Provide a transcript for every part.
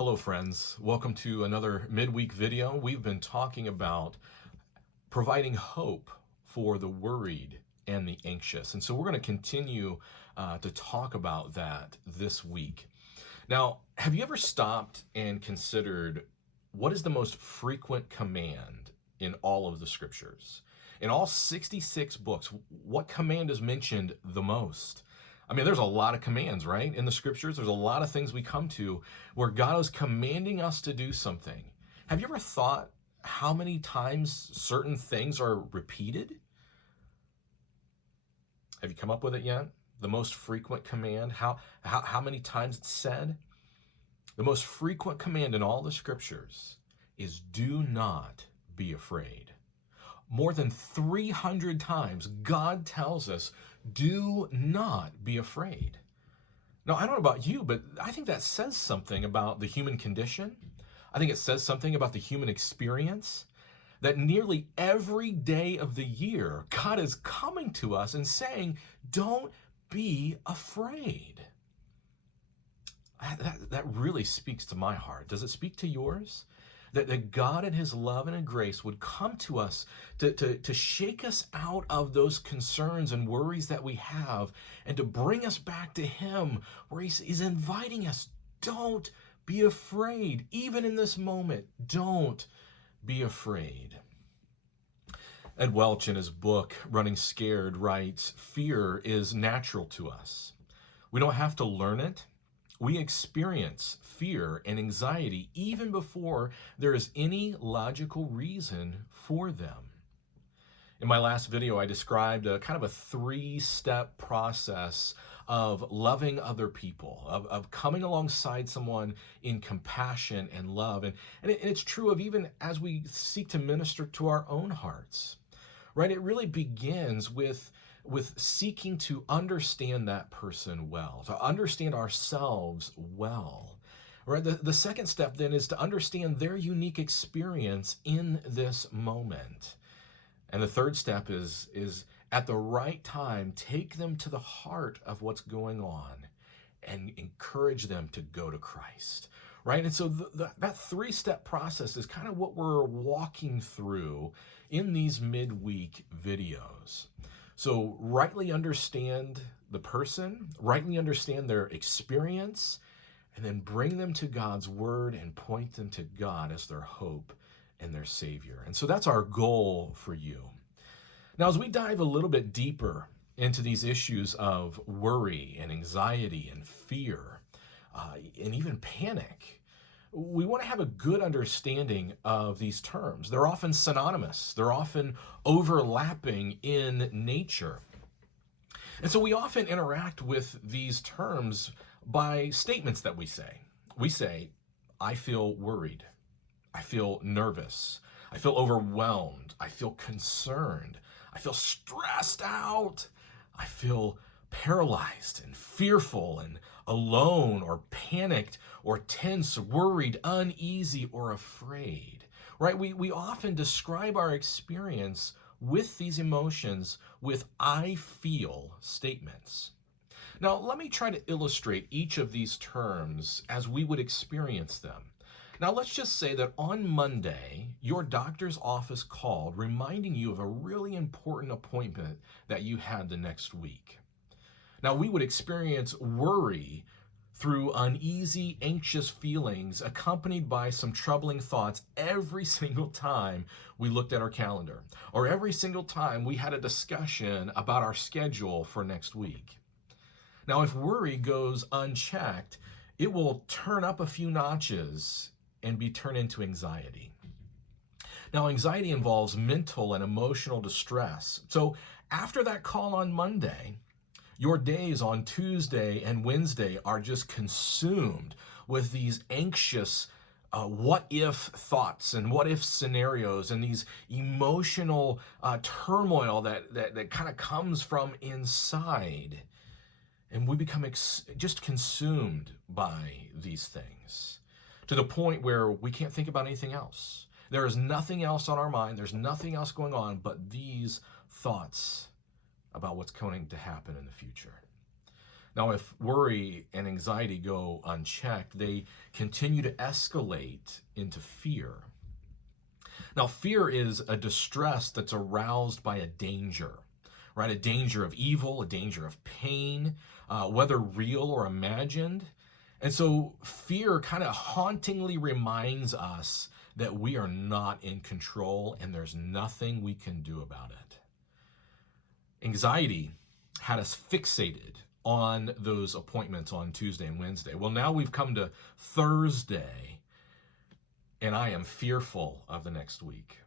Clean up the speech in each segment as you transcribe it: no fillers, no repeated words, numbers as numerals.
Hello friends, welcome to another midweek video. We've been talking about providing hope for the worried and the anxious. And so we're going to continue to talk about that this week. Now, have you ever stopped and considered what is the most frequent command in all of the scriptures? In all 66 books, what command is mentioned the most? I mean, there's a lot of commands, right? In the scriptures, there's a lot of things we come to where God is commanding us to do something. Have you ever thought how many times certain things are repeated? Have you come up with it yet? The most frequent command, how many times it's said? The most frequent command in all the scriptures is do not be afraid. More than 300 times, God tells us, do not be afraid. Now, I don't know about you, but I think that says something about the human condition. I think it says something about the human experience, that nearly every day of the year, God is coming to us and saying, don't be afraid. That really speaks to my heart. Does it speak to yours? That God in his love and in grace would come to us to shake us out of those concerns and worries that we have and to bring us back to him where he's inviting us. Don't be afraid. Even in this moment, don't be afraid. Ed Welch, in his book, Running Scared, writes, fear is natural to us. We don't have to learn it. We experience fear and anxiety even before there is any logical reason for them. In my last video, I described a kind of a three-step process of loving other people, of coming alongside someone in compassion and love. And it's true of even as we seek to minister to our own hearts, right? It really begins with seeking to understand that person well, to understand ourselves well. Right? The second step then is to understand their unique experience in this moment. And the third step is at the right time, take them to the heart of what's going on and encourage them to go to Christ. Right? And so that three-step process is kind of what we're walking through in these midweek videos. So rightly understand the person, rightly understand their experience, and then bring them to God's word and point them to God as their hope and their Savior. And so that's our goal for you. Now, as we dive a little bit deeper into these issues of worry and anxiety and fear, and even panic, we want to have a good understanding of these terms. They're often synonymous. They're often overlapping in nature. And so we often interact with these terms by statements that we say. We say, I feel worried. I feel nervous. I feel overwhelmed. I feel concerned. I feel stressed out. I feel paralyzed and fearful and alone or panicked or tense, worried, uneasy, or afraid, right? We often describe our experience with these emotions with I feel statements. Now, let me try to illustrate each of these terms as we would experience them. Now, let's just say that on Monday, your doctor's office called reminding you of a really important appointment that you had the next week. Now, we would experience worry through uneasy, anxious feelings accompanied by some troubling thoughts every single time we looked at our calendar, or every single time we had a discussion about our schedule for next week. Now, if worry goes unchecked, it will turn up a few notches and be turned into anxiety. Now, anxiety involves mental and emotional distress. So after that call on Monday, your days on Tuesday and Wednesday are just consumed with these anxious what if thoughts and what if scenarios and these emotional turmoil that kind of comes from inside. And we become just consumed by these things to the point where we can't think about anything else. There is nothing else on our mind. There's nothing else going on but these thoughts about what's going to happen in the future. Now, if worry and anxiety go unchecked, they continue to escalate into fear. Now, fear is a distress that's aroused by a danger, right? A danger of evil, a danger of pain, whether real or imagined. And so fear kind of hauntingly reminds us that we are not in control and there's nothing we can do about it. Anxiety had us fixated on those appointments on Tuesday and Wednesday. Well, now we've come to Thursday, and I am fearful of the next week.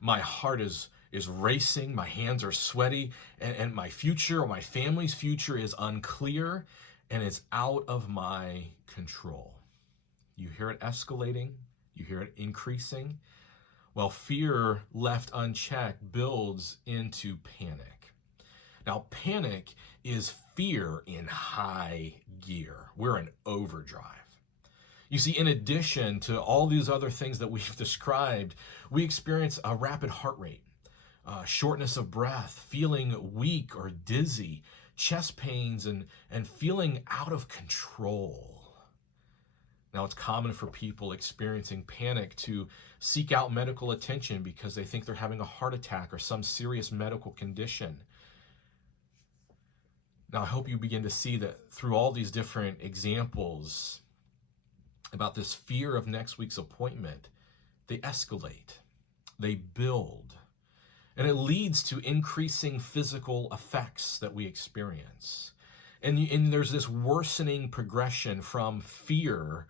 My heart is racing, my hands are sweaty, and my future or my family's future is unclear, and it's out of my control. You hear it escalating, you hear it increasing. Well, fear left unchecked builds into panic. Now, panic is fear in high gear. We're in overdrive. You see, in addition to all these other things that we've described, we experience a rapid heart rate, shortness of breath, feeling weak or dizzy, chest pains, and feeling out of control. Now, it's common for people experiencing panic to seek out medical attention because they think they're having a heart attack or some serious medical condition. Now, I hope you begin to see that through all these different examples about this fear of next week's appointment, they escalate, they build, and it leads to increasing physical effects that we experience. And there's this worsening progression from fear,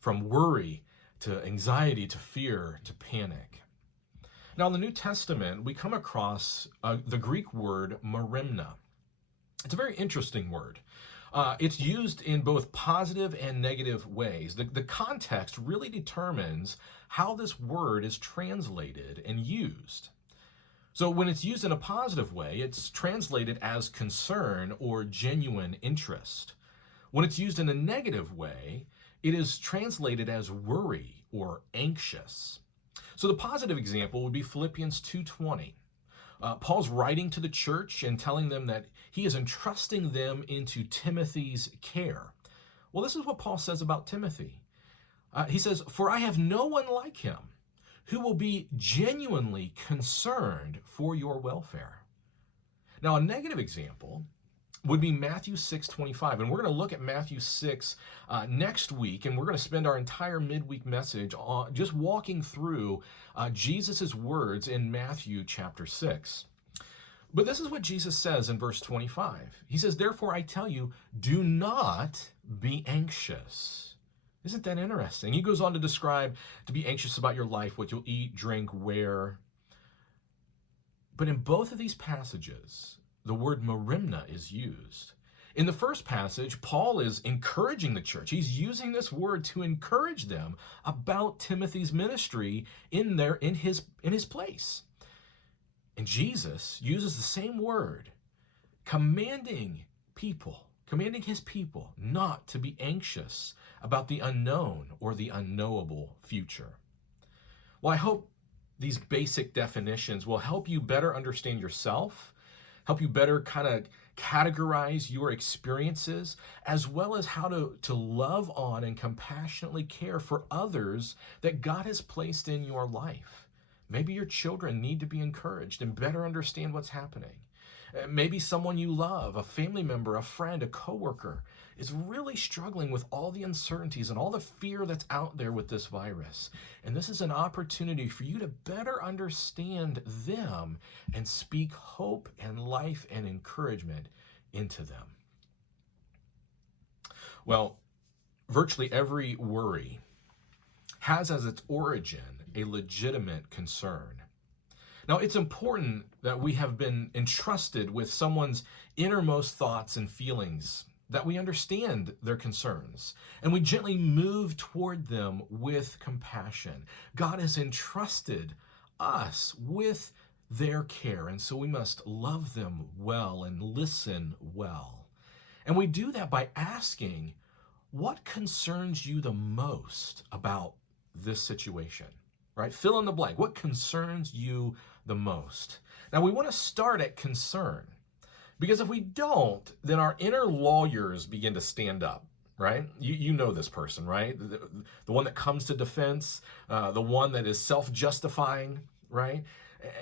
from worry to anxiety to fear to panic. Now, in the New Testament, we come across the Greek word merimna. It's a very interesting word. It's used in both positive and negative ways. The context really determines how this word is translated and used. So when it's used in a positive way, it's translated as concern or genuine interest. When it's used in a negative way, it is translated as worry or anxious. So the positive example would be Philippians 2:20. Paul's writing to the church and telling them that he is entrusting them into Timothy's care. Well, this is what Paul says about Timothy. He says, "For I have no one like him who will be genuinely concerned for your welfare." Now, a negative example would be Matthew 6:25. And we're going to look at Matthew 6 next week, and we're going to spend our entire midweek message on just walking through Jesus' words in Matthew chapter 6. But this is what Jesus says in verse 25. He says, "Therefore I tell you, do not be anxious." Isn't that interesting? He goes on to describe to be anxious about your life, what you'll eat, drink, wear. But in both of these passages, the word merimna is used. In the first passage, Paul is encouraging the church. He's using this word to encourage them about Timothy's ministry in his place. And Jesus uses the same word, commanding his people not to be anxious about the unknown or the unknowable future. Well, I hope these basic definitions will help you better understand yourself, help you better kind of categorize your experiences, as well as how to love on and compassionately care for others that God has placed in your life. Maybe your children need to be encouraged and better understand what's happening. Maybe someone you love, a family member, a friend, a coworker, is really struggling with all the uncertainties and all the fear that's out there with this virus. And this is an opportunity for you to better understand them and speak hope and life and encouragement into them. Well, virtually every worry has as its origin a legitimate concern. Now, it's important that we have been entrusted with someone's innermost thoughts and feelings, that we understand their concerns, and we gently move toward them with compassion. God has entrusted us with their care, and so we must love them well and listen well. And we do that by asking, what concerns you the most about this situation? Right? Fill in the blank. What concerns you the most? Now, we want to start at concern. Because if we don't, then our inner lawyers begin to stand up, right? You know this person, right? The one that comes to defense, the one that is self-justifying, right?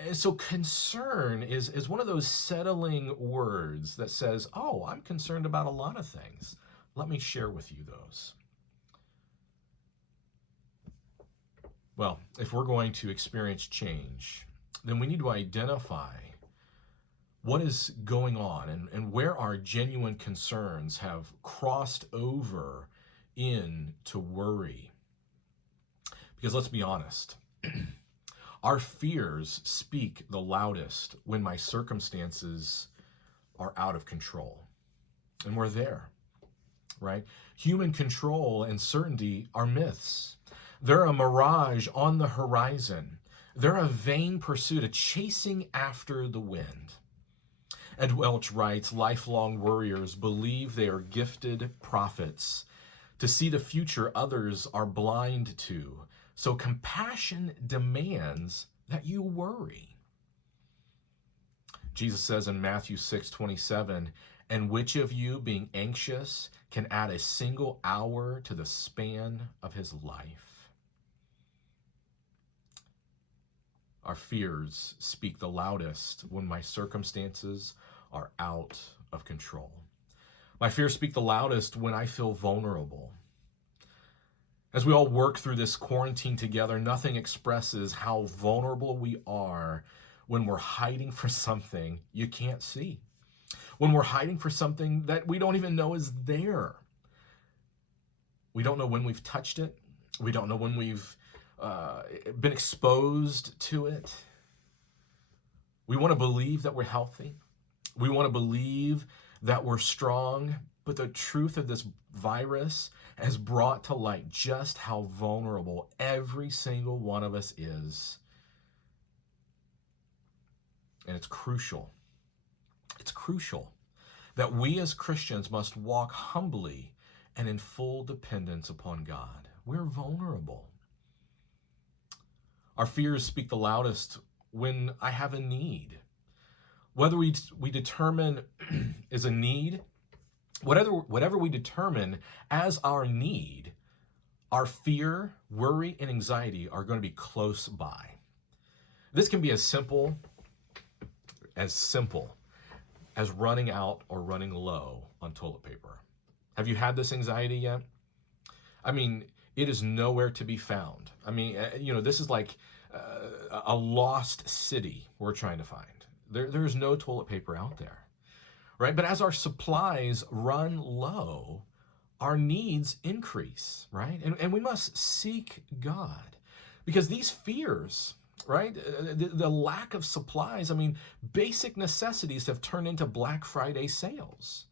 And so concern is one of those settling words that says, oh, I'm concerned about a lot of things. Let me share with you those. Well, if we're going to experience change, then we need to identify what is going on and where our genuine concerns have crossed over into worry. Because let's be honest, our fears speak the loudest when my circumstances are out of control. And we're there, right? Human control and certainty are myths. They're a mirage on the horizon. They're a vain pursuit, a chasing after the wind. Ed Welch writes, lifelong worriers believe they are gifted prophets to see the future others are blind to. So compassion demands that you worry. Jesus says in Matthew 6:27, and which of you, being anxious, can add a single hour to the span of his life? Our fears speak the loudest when my circumstances are out of control. My fears speak the loudest when I feel vulnerable. As we all work through this quarantine together, nothing expresses how vulnerable we are when we're hiding for something you can't see. When we're hiding for something that we don't even know is there. We don't know when we've touched it. We don't know when we've been exposed to it. We want to believe that we're healthy. We want to believe that we're strong, but the truth of this virus has brought to light just how vulnerable every single one of us is. And it's crucial that we as Christians must walk humbly and in full dependence upon God. We're vulnerable. Our fears speak the loudest when I have a need. Whether we determine is a need, whatever we determine as our need, our fear, worry, and anxiety are going to be close by. This can be as simple as running out or running low on toilet paper. Have you had this anxiety yet? I mean, it is nowhere to be found. I mean, this is like a lost city we're trying to find. There's no toilet paper out there, right? But as our supplies run low, our needs increase, right? And we must seek God because these fears, right? The lack of supplies, I mean, basic necessities have turned into Black Friday sales,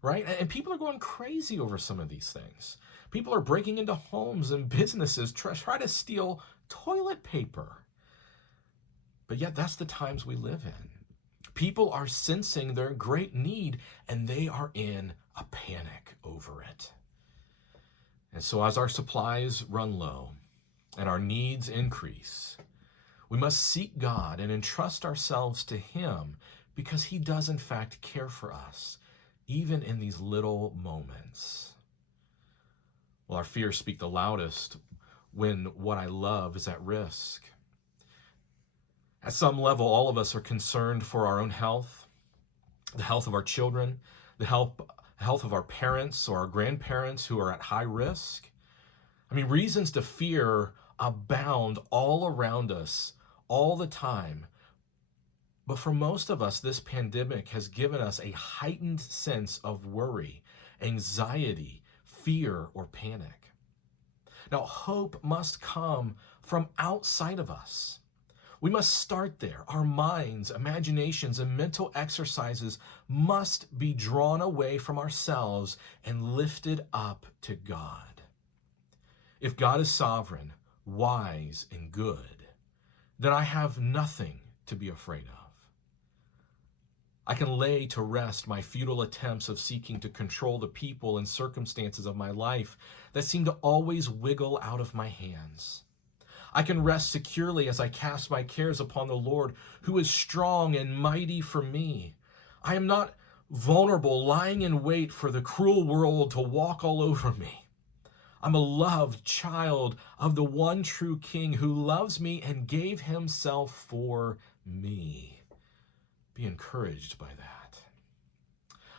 right? And people are going crazy over some of these things. People are breaking into homes and businesses, try to steal toilet paper. But yet that's the times we live in. People are sensing their great need and they are in a panic over it. And so as our supplies run low and our needs increase, we must seek God and entrust ourselves to Him because He does in fact care for us, even in these little moments. Well, our fears speak the loudest when what I love is at risk. At some level, all of us are concerned for our own health, the health of our children, the health of our parents or our grandparents who are at high risk. I mean, reasons to fear abound all around us all the time. But for most of us, this pandemic has given us a heightened sense of worry, anxiety, fear, or panic. Now, hope must come from outside of us. We must start there. Our minds, imaginations, and mental exercises must be drawn away from ourselves and lifted up to God. If God is sovereign, wise, and good, then I have nothing to be afraid of. I can lay to rest my futile attempts of seeking to control the people and circumstances of my life that seem to always wiggle out of my hands. I can rest securely as I cast my cares upon the Lord, who is strong and mighty for me. I am not vulnerable, lying in wait for the cruel world to walk all over me. I'm a loved child of the one true King who loves me and gave himself for me. Be encouraged by that.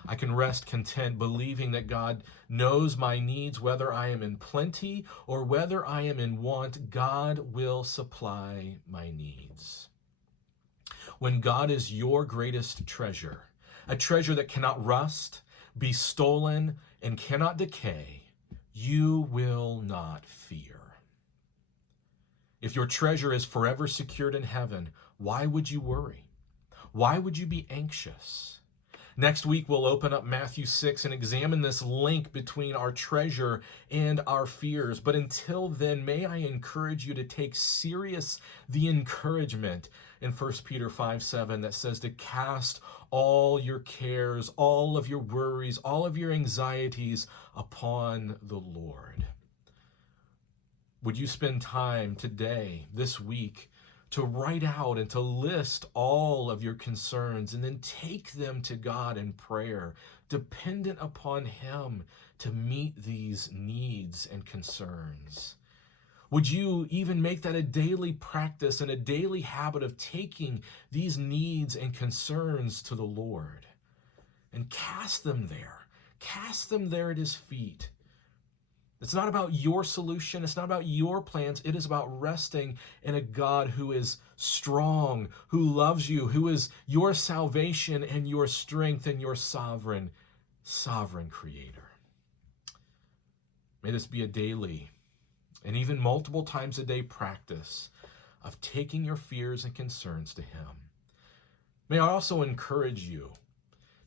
I can rest content believing that God knows my needs, whether I am in plenty or whether I am in want. God will supply my needs. When God is your greatest treasure, a treasure that cannot rust, be stolen, and cannot decay, you will not fear. If your treasure is forever secured in heaven, why would you worry? Why would you be anxious? Next week, we'll open up Matthew 6 and examine this link between our treasure and our fears. But until then, may I encourage you to take serious the encouragement in 1 Peter 5:7 that says to cast all your cares, all of your worries, all of your anxieties upon the Lord. Would you spend time today, this week, to write out and to list all of your concerns and then take them to God in prayer, dependent upon Him to meet these needs and concerns? Would you even make that a daily practice and a daily habit of taking these needs and concerns to the Lord and cast them there? Cast them there at His feet. It's not about your solution. It's not about your plans. It is about resting in a God who is strong, who loves you, who is your salvation and your strength and your sovereign creator. May this be a daily and even multiple times a day practice of taking your fears and concerns to Him. May I also encourage you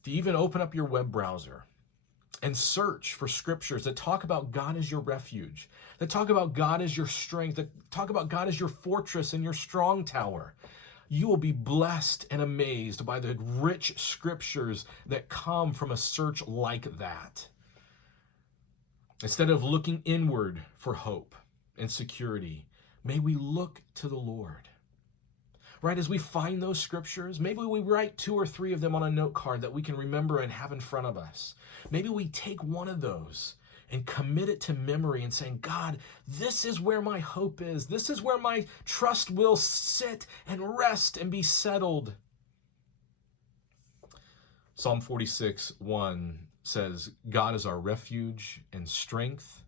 to even open up your web browser and search for scriptures that talk about God as your refuge, that talk about God as your strength, that talk about God as your fortress and your strong tower. You will be blessed and amazed by the rich scriptures that come from a search like that. Instead of looking inward for hope and security, may we look to the Lord. Right, as we find those scriptures, maybe we write 2 or 3 of them on a note card that we can remember and have in front of us. Maybe we take one of those and commit it to memory and saying, God, this is where my hope is. This is where my trust will sit and rest and be settled. Psalm 46:1 says, God is our refuge and strength,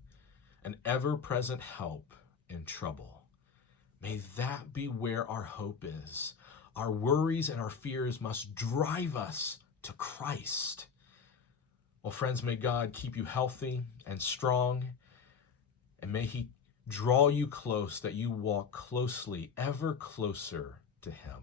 an ever-present help in trouble. May that be where our hope is. Our worries and our fears must drive us to Christ. Well, friends, may God keep you healthy and strong, and may He draw you close that you walk closely, ever closer to Him.